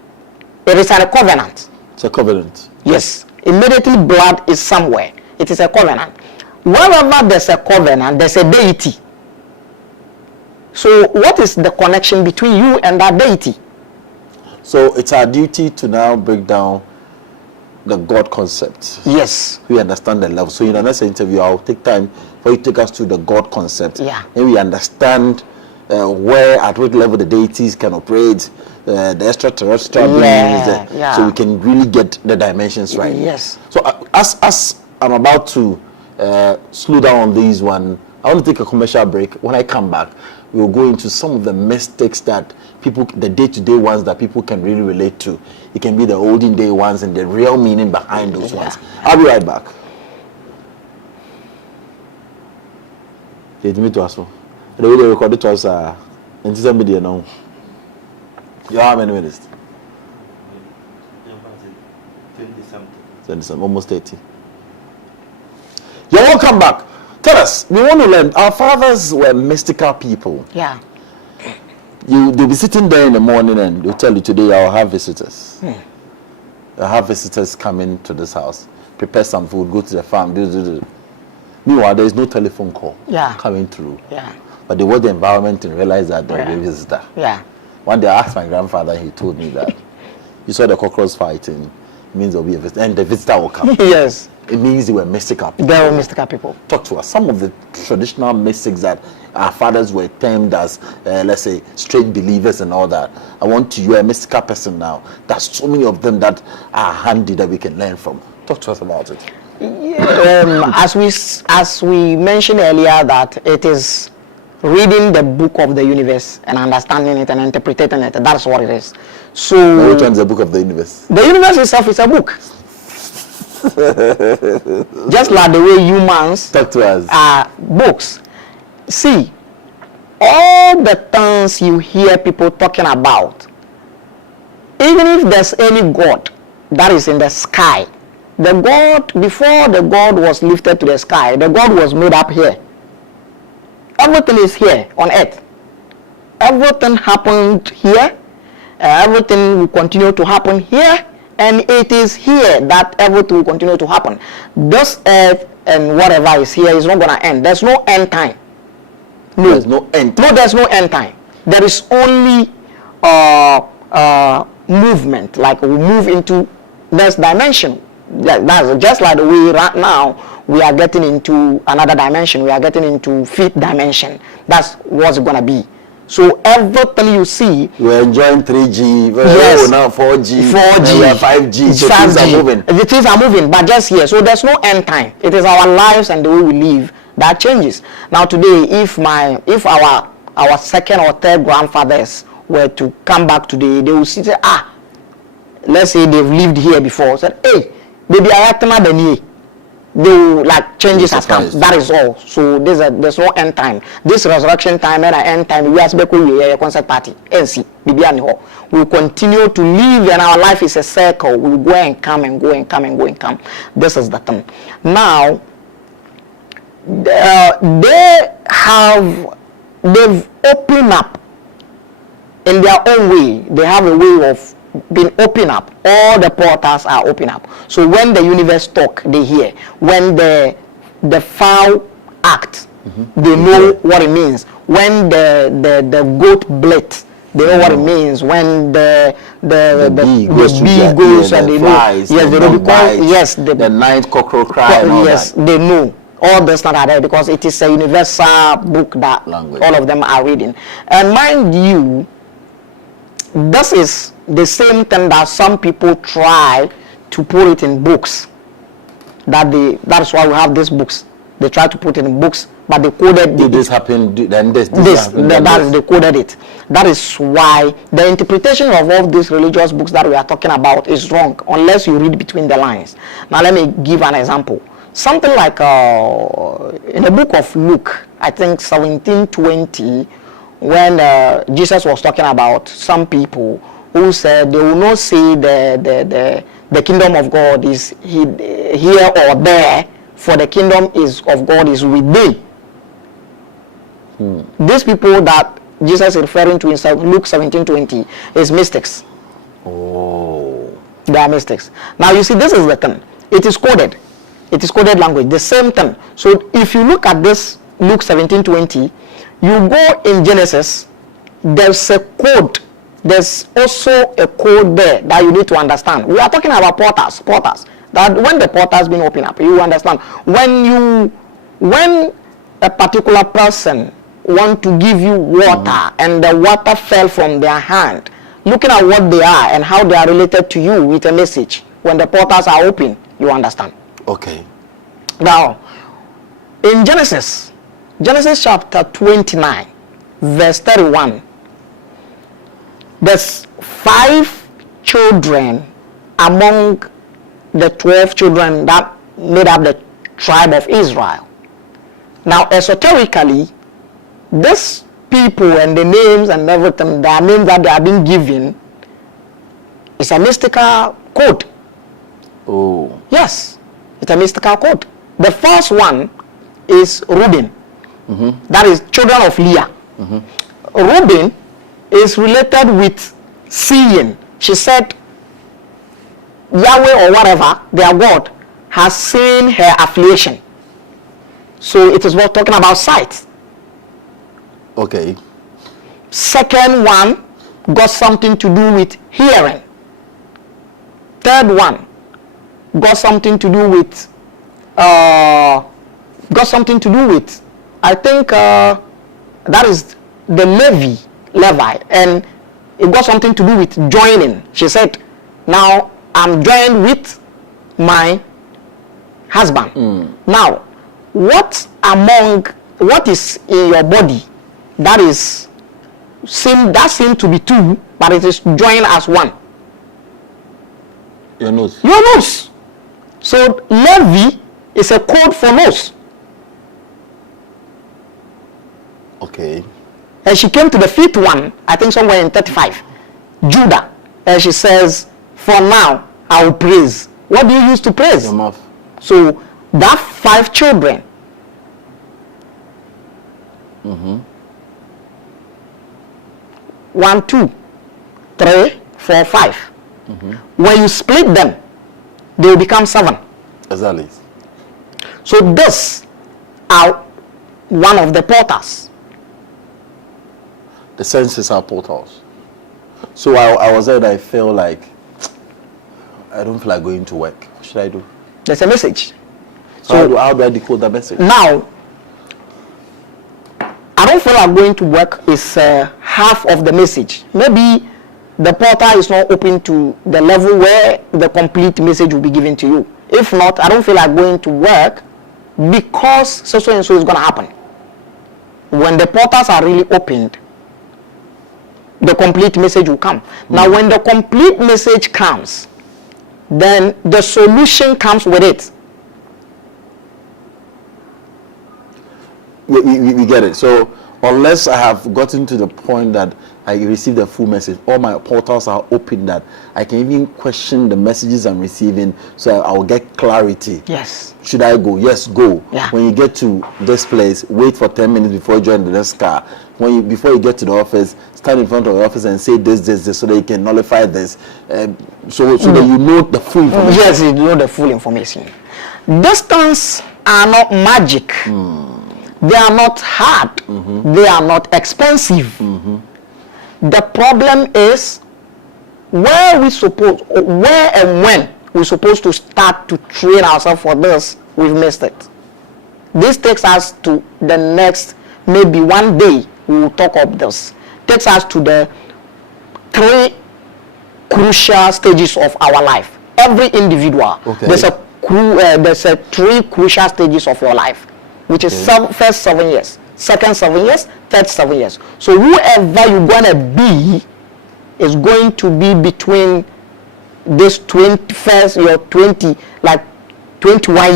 It is a covenant. It's a covenant. Yes. Immediately blood is somewhere. It is a covenant. wherever there's a covenant, there's a deity. So what is the connection between you and that deity? So it's our duty to now break down the God concept. Yes. We understand the level. So in the next interview, I'll take time for you to take us to the God concept. Yeah. And we understand where, at what level the deities can operate, the extraterrestrial beings, so we can really get the dimensions right. Yes. So as I'm about to slow down on these one, I want to take a commercial break. When I come back, we will go into some of the mystics that people, the day-to-day ones that people can really relate to. It can be the olden day ones and the real meaning behind those ones. I'll be right back. The way they recorded to us, in this media now. You have how many minutes? 20-something. Almost 30. You're welcome back. Tell us, we want to learn. Our fathers were mystical people. Yeah. They'll be sitting there in the morning and they'll tell you, today I'll have visitors. I'll have visitors coming to this house. Prepare some food, go to the farm, do. Meanwhile, there is no telephone call coming through. Yeah. But they watch the environment and realize that there will be a visitor. Yeah. One day I asked my grandfather, he told me that you saw the cockroach fighting, it means there will be a visitor, and the visitor will come. Yes. It means they were mystical people. They were mystical people. Talk to us. Some of the traditional mystics that our fathers were termed as, let's say, straight believers and all that. I want you, a mystical person now. There's so many of them that are handy that we can learn from. Talk to us about it. Yeah, as we mentioned earlier, that it is reading the book of the universe and understanding it and interpreting it. That's what it is. So now, which one is the book of the universe? The universe itself is a book. Just like the way humans talk to us are books. See, all the things you hear people talking about, even if there's any God that is in the sky, the God, before the God was lifted to the sky, the God was made up here. Everything is here on earth. Everything happened here. Everything will continue to happen here. And it is here that everything will continue to happen. This earth and whatever is here is not going to end. There's no end time. No. There's no end time. No, there's no end time. There is only movement. Like we move into this dimension. That's just like the way right now we are getting into another dimension. We are getting into fifth dimension. That's what's going to be. So everything you see, we're enjoying 3G, yes, now 4G, 5G, so things are moving. The things are moving, but just here. So there's no end time. It is our lives and the way we live that changes. Now today, if our second or third grandfathers were to come back today, they will say, let's say they've lived here before, said, hey, baby, I have to they will, like, changes has come. That is all. So there's no end time. This resurrection time and end time, we are a concert party. NC, we continue to live, and our life is a circle. We go and come and go and come and go and come. This is the thing. Now, they've opened up in their own way. They have a way of been open up. All the portals are open up. So when the universe talk, they hear. When the fowl act, they know what it means. When the goat bleat, they know what it means. When the bee goes and they know. Yes, they know because the night cockroach cry. Yes, they know. All this not there because it is a universal book that all of them are reading. And mind you, this is the same thing that some people try to put it in books. That's why we have these books. They try to put it in books, but they coded did this happen, then this happened, they coded it. That is why the interpretation of all these religious books that we are talking about is wrong unless you read between the lines. Now let me give an example. Something like in the book of Luke, I think 17:20, when Jesus was talking about some people who said they will not say the kingdom of God is here or there, for the kingdom of God is within. These people that Jesus is referring to in Luke 17:20 is mystics. Oh. They are mystics. Now you see, this is the thing. It is coded. It is coded language, the same thing. So if you look at this Luke 17:20, you go in Genesis, there's a code. There's also a code there that you need to understand. We are talking about portals. That when the portal's been opened up, you understand. When a particular person want to give you water and the water fell from their hand, looking at what they are and how they are related to you with a message, when the portals are open, you understand. Okay. Now, in Genesis chapter 29, verse 31, there's 5 children among the 12 children that made up the tribe of Israel. Now, esoterically, these people and the names and everything, the names that they are being given, is a mystical code. Oh. Yes, it's a mystical code. The first one is Reuben. That is children of Leah. Reuben is related with seeing. She said Yahweh or whatever, their God, has seen her affliction. So it is not talking about sight. Okay. Second one got something to do with hearing. Third one got something to do with I think that is the Levi, and it got something to do with joining. She said, now I'm joined with my husband. Now, what is in your body that seem to be two, but it is joined as one? Your nose. Your nose. So Levi is a code for nose. Okay. And she came to the 5th one, I think somewhere in 35, Judah. And she says, for now, I will praise. What do you use to praise? Your mouth. So that 5 children. 1, 2, 3, 4, 5. When you split them, they will become 7. Exactly. So this are one of the portals. The senses are portals. So I was there, I felt like I don't feel like going to work. What should I do? There's a message. So how do I decode the message? Now, I don't feel like going to work is half of the message. Maybe the portal is not open to the level where the complete message will be given to you. If not, I don't feel like going to work because so and so is going to happen. When the portals are really opened, the complete message will come. Now, when the complete message comes, then the solution comes with it. We get it. So unless I have gotten to the point that I receive the full message, all my portals are open that I can even question the messages I'm receiving, so I will get clarity. Yes. Should I go? Yes, go. Yeah. When you get to this place, wait for 10 minutes before you join the next car. Before you get to the office, stand in front of the office and say this, so that you can nullify this. So that you know the full information. Yes, you know the full information. Distance are not magic. They are not hard. They are not expensive. The problem is where and when we're supposed to start to train ourselves for this, we've missed it. This takes us to the next, maybe one day we will talk of this. Takes us to the 3 crucial stages of our life. Every individual, there's a 3 crucial stages of your life, which is first 7 years, second 7 years, third 7 years. So whoever you're gonna be is going to be between this 21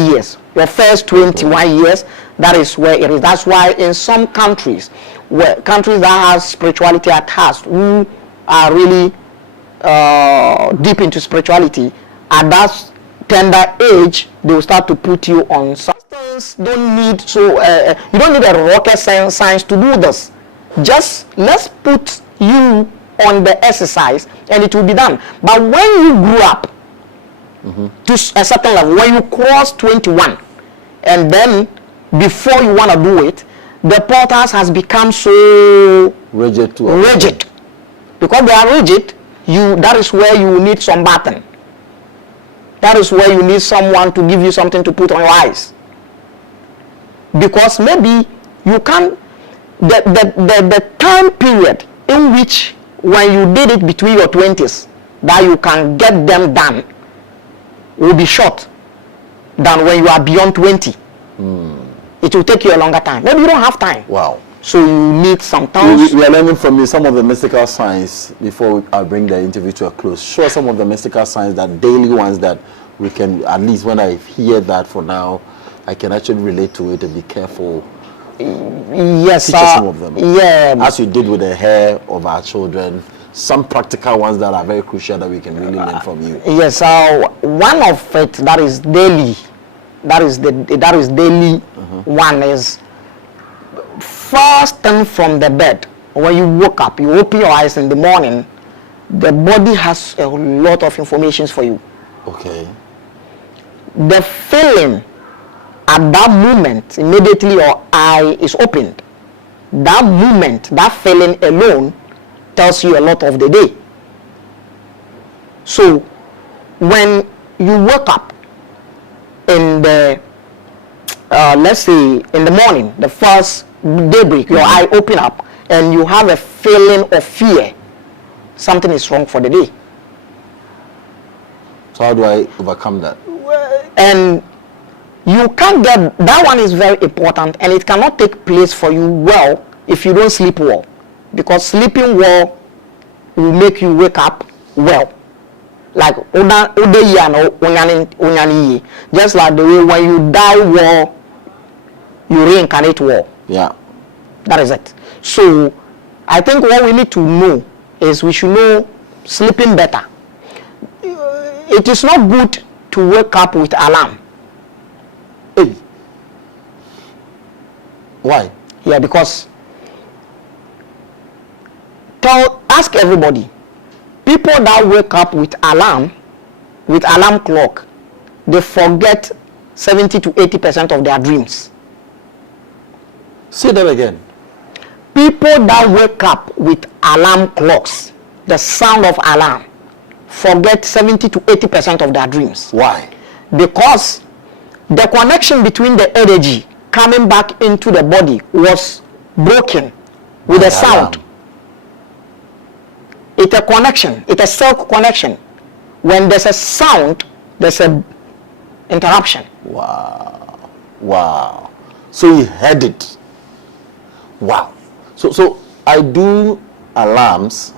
years, your first 21 years. That is where it is. That's why in some countries that have spirituality attached, who are really deep into spirituality, at that tender age, they will start to put you on substance. You don't need a rocket science to do this. Just let's put you on the exercise and it will be done. But when you grew up, to a certain level. When you cross 21, and then before you want to do it, the portals has become so rigid. Because they are rigid, that is where you need some button. That is where you need someone to give you something to put on your eyes. Because maybe you can't, the time period in which when you did it between your 20s, that you can get them done will be short than when you are beyond 20. It will take you a longer time. Maybe you don't have time. Wow. So you need some time. We are learning from you some of the mystical signs before I bring the interview to a close. Show us some of the mystical signs, that daily ones that we can, at least when I hear that for now, I can actually relate to it and be careful. Yes, Teach us some of them. Yeah. As you did with the hair of our children, some practical ones that are very crucial that we can really learn from you. Yes, one of it that is daily, one is first thing from the bed. When you woke up, you open your eyes in the morning, the body has a lot of information for you. Okay. The feeling at that moment, immediately your eye is opened. That moment, that feeling alone tells you a lot of the day. So when you wake up in the let's say in the morning, the first daybreak, your eye open up and you have a feeling of fear, something is wrong for the day. So how do I overcome that? And you can't get, that one is very important, and it cannot take place for you well if you don't sleep well, because sleeping well will make you wake up well. Like just like the way when you die well, you reincarnate well. Yeah. That is it. So I think what we need to know is we should know sleeping better. It is not good to wake up with alarm. Hey. Why? Yeah, because ask everybody. People that wake up with alarm clock, they forget 70 to 80% of their dreams. Say that again. People that wake up with alarm clocks, the sound of alarm, forget 70 to 80% of their dreams. Why? Because the connection between the energy coming back into the body was broken with a sound. It's a connection. It's a cell connection. When there's a sound, there's a interruption. Wow. Wow. So you heard it. Wow. So I do alarms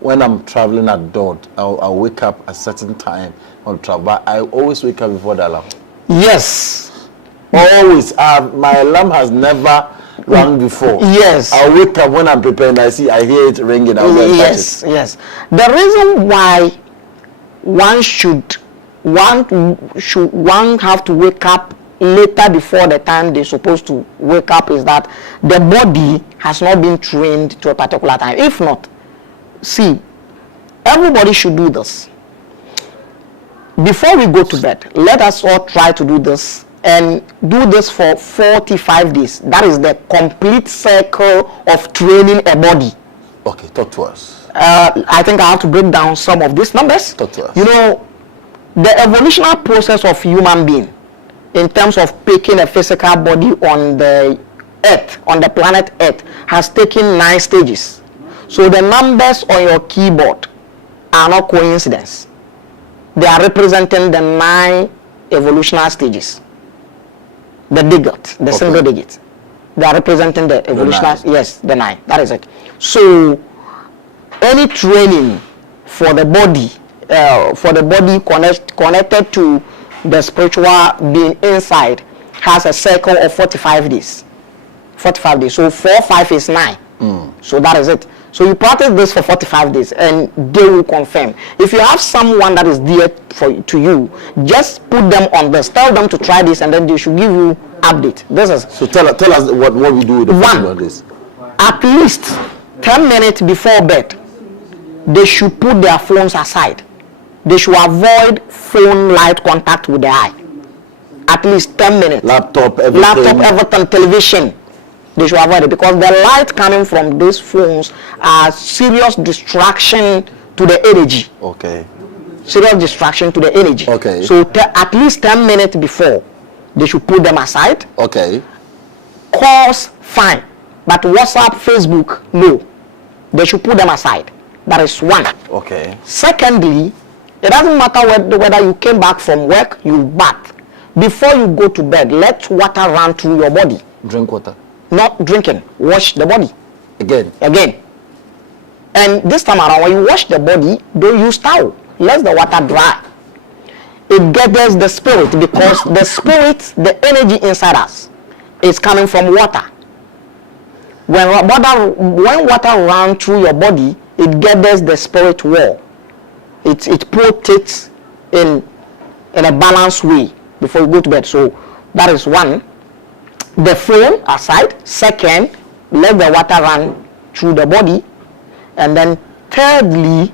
when I'm traveling at dawn. I'll wake up at a certain time on travel. But I always wake up before the alarm. Yes. Always. My alarm has never rung before. Yes. I'll wake up when I'm preparing. I hear it ringing. I'll go and touch it. Yes. The reason why one have to wake up later before the time they're supposed to wake up is that the body has not been trained to a particular time. If not, see, everybody should do this. Before we go to bed, let us all try to do this and do this for 45 days. That is the complete cycle of training a body. Okay, talk to us. I think I have to break down some of these numbers. Talk to us. You know, the evolutionary process of human being in terms of picking a physical body on the earth, on the planet Earth, has taken 9 stages. So the numbers on your keyboard are not coincidence. They are representing the 9 evolutionary stages. The digit, the single digit. They are representing the evolutionary, yes, the 9. That is it. So any training for the body connected to the spiritual being inside has a cycle of 45 days. 45 days. So 4, 5 is 9. So that is it. So you practice this for 45 days and they will confirm. If you have someone that is dear to you, just put them on this. Tell them to try this and then they should give you update. This is. So tell us what we do with the one, on this. At least 10 minutes before bed, they should put their phones aside. they should avoid phone light contact with the eye. At least 10 minutes. Laptop, everything, television. They should avoid it because the light coming from these phones are serious distraction to the energy. Okay. Serious distraction to the energy. Okay. So at least 10 minutes before, they should put them aside. Okay. Calls, fine. But WhatsApp, Facebook, no. They should put them aside. That is one. Okay. Secondly, it doesn't matter whether you came back from work, you bath. Before you go to bed, let water run through your body. Drink water. Not drinking. Wash the body. Again. And this time around, when you wash the body, don't use towel. Let the water dry. It gathers the spirit because the spirit, the energy inside us, is coming from water. When water runs through your body, it gathers the spirit wall. It puts it in a balanced way before you go to bed. So that is one. The phone aside. Second, let the water run through the body. And then thirdly,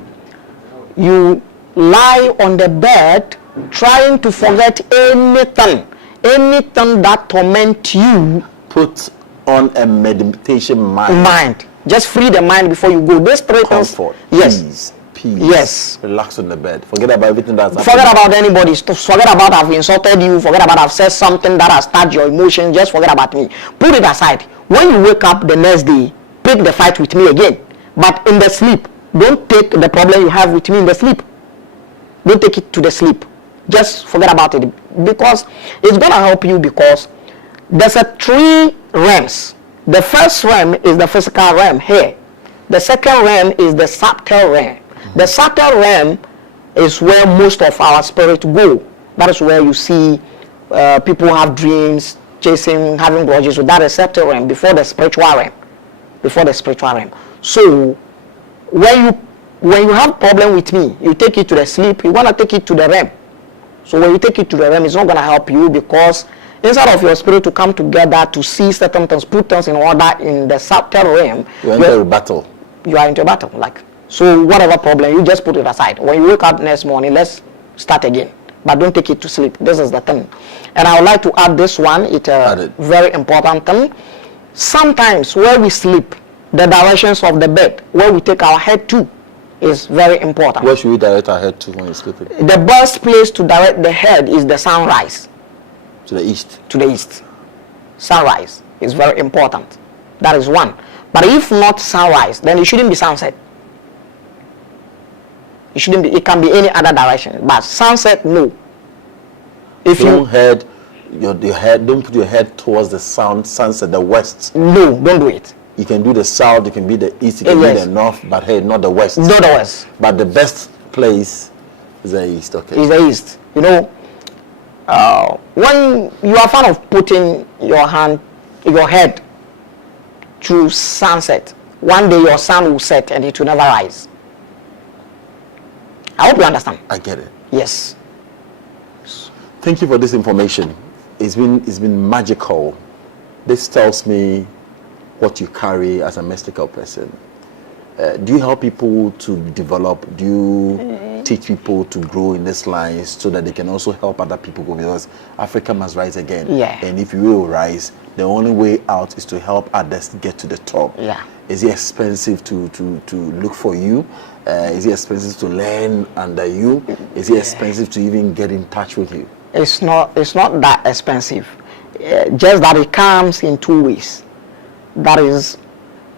you lie on the bed trying to forget anything that torment you. Put on a meditation mind. Just free the mind before you go. These three things. Comfort. Yes. Peace. Yes. Relax on the bed. Forget about everything that's happening. Forget about anybody. Forget about I've insulted you. Forget about I've said something that has touched your emotions. Just forget about me. Put it aside. When you wake up the next day, pick the fight with me again. But in the sleep, don't take the problem you have with me in the sleep. Don't take it to the sleep. Just forget about it. Because it's going to help you because there's a 3 realms. The first realm is the physical realm here. The second realm is the subtle realm. The subtle realm is where most of our spirit go. That is where you see people have dreams, chasing, having grudges. So that is subtle realm before the spiritual realm. So when you have problem with me, you take it to the sleep. You want to take it to the realm. So when you take it to the realm, it's not going to help you because inside of your spirit to come together to see certain things, put things in order in the subtle realm. You're into a battle. You are into a battle. So whatever problem, you just put it aside. When you wake up next morning, let's start again. But don't take it to sleep. This is the thing. And I would like to add this one. It's a very important thing. Sometimes where we sleep, the directions of the bed, where we take our head to, is very important. Where should we direct our head to when you're sleeping? The best place to direct the head is the sunrise. To the east. To the east. Sunrise is very important. That is one. But if not sunrise, then it shouldn't be sunset. It shouldn't be. It can be any other direction. But sunset, no. If don't put your head towards the sunset, the west. No, don't do it. You can do the south, you can be the east, you can be the north, but hey, not the west. Not the west. But the best place is the east, okay? Is the east. You know, when you are fan of putting your head through sunset, one day your sun will set and it will never rise. I hope you understand. I get it. Yes. Thank you for this information. It's been magical. This tells me what you carry as a mystical person. Do you help people to develop? Do you teach people to grow in this line so that they can also help other people go? Because Africa must rise again. Yeah. And if you will rise, the only way out is to help others get to the top. Yeah. Is it expensive to look for you? Is it expensive to learn under you? Is it expensive to even get in touch with you? It's not that expensive. Just that it comes in 2 ways. That is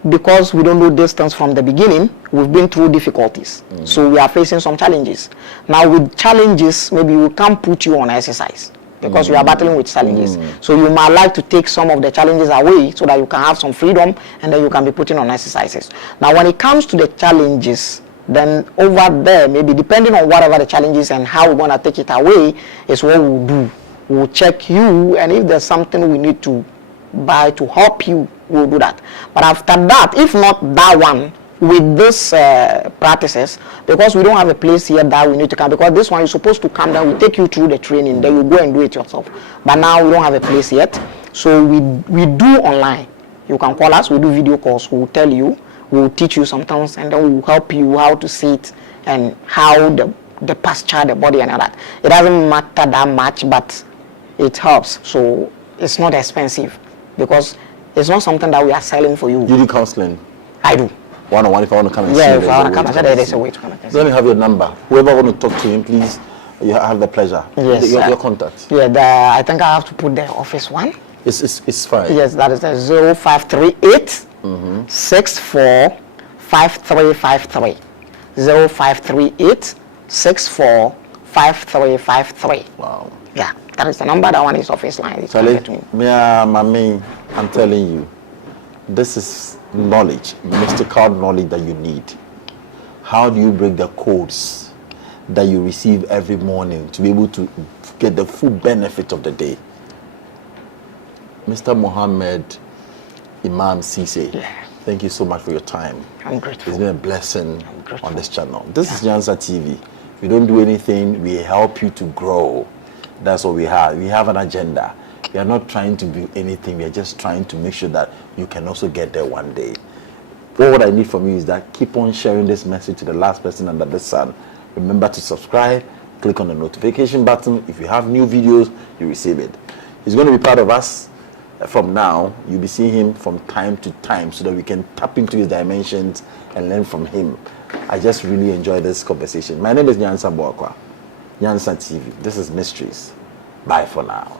because we don't know distance from the beginning, we've been through difficulties. So we are facing some challenges. Now with challenges, maybe we can't put you on exercise because you are battling with challenges. So you might like to take some of the challenges away so that you can have some freedom and then you can be putting on exercises. Now when it comes to the challenges, then over there, maybe depending on whatever the challenge is and how we're going to take it away is what we'll do. We'll check you, and if there's something we need to buy to help you, we'll do that. But after that, if not that one, with this practices, because we don't have a place here that we need to come, because this one you're supposed to come down, we take you through the training, then you go and do it yourself. But now we don't have a place yet, so we do online. You can call us, we do video calls, we'll tell you, we'll teach you sometimes, and then we'll help you how to see it and how the the posture, the body, and all that. It doesn't matter that much, but it helps. So it's not expensive because it's not something that we are selling for you. You do counseling? I do. One-on-one, if I want to come and see Yeah, you. if I want to come and see, there is a way to come and see. Let me have your number. Whoever want to talk to him, please, you have the pleasure. Yes. Your contact. Yeah, I think I have to put the office one. It's fine. Yes, that is the 0538 64 5353. 0538 64 5353. Wow. Yeah, that is the number. That one is office line. Charlie, I'm telling you, this is knowledge, mystical knowledge that you need. How do you break the codes that you receive every morning to be able to get the full benefit of the day? Mr. Mohammed, Imam Ciessey, thank you so much for your time. I'm grateful. It's been a blessing on this channel. This is Nyansa TV. We don't do anything, we help you to grow. That's what we have. We have an agenda. We are not trying to do anything. We are just trying to make sure that you can also get there one day. What I need from you is that keep on sharing this message to the last person under the sun. Remember to subscribe, click on the notification button. If you have new videos, you receive it. He's going to be part of us. From now, you'll be seeing him from time to time so that we can tap into his dimensions and learn from him. I just really enjoy this conversation. My name is Nyansa Boakwa, Nyansa TV. This is Mysteries. Bye for now.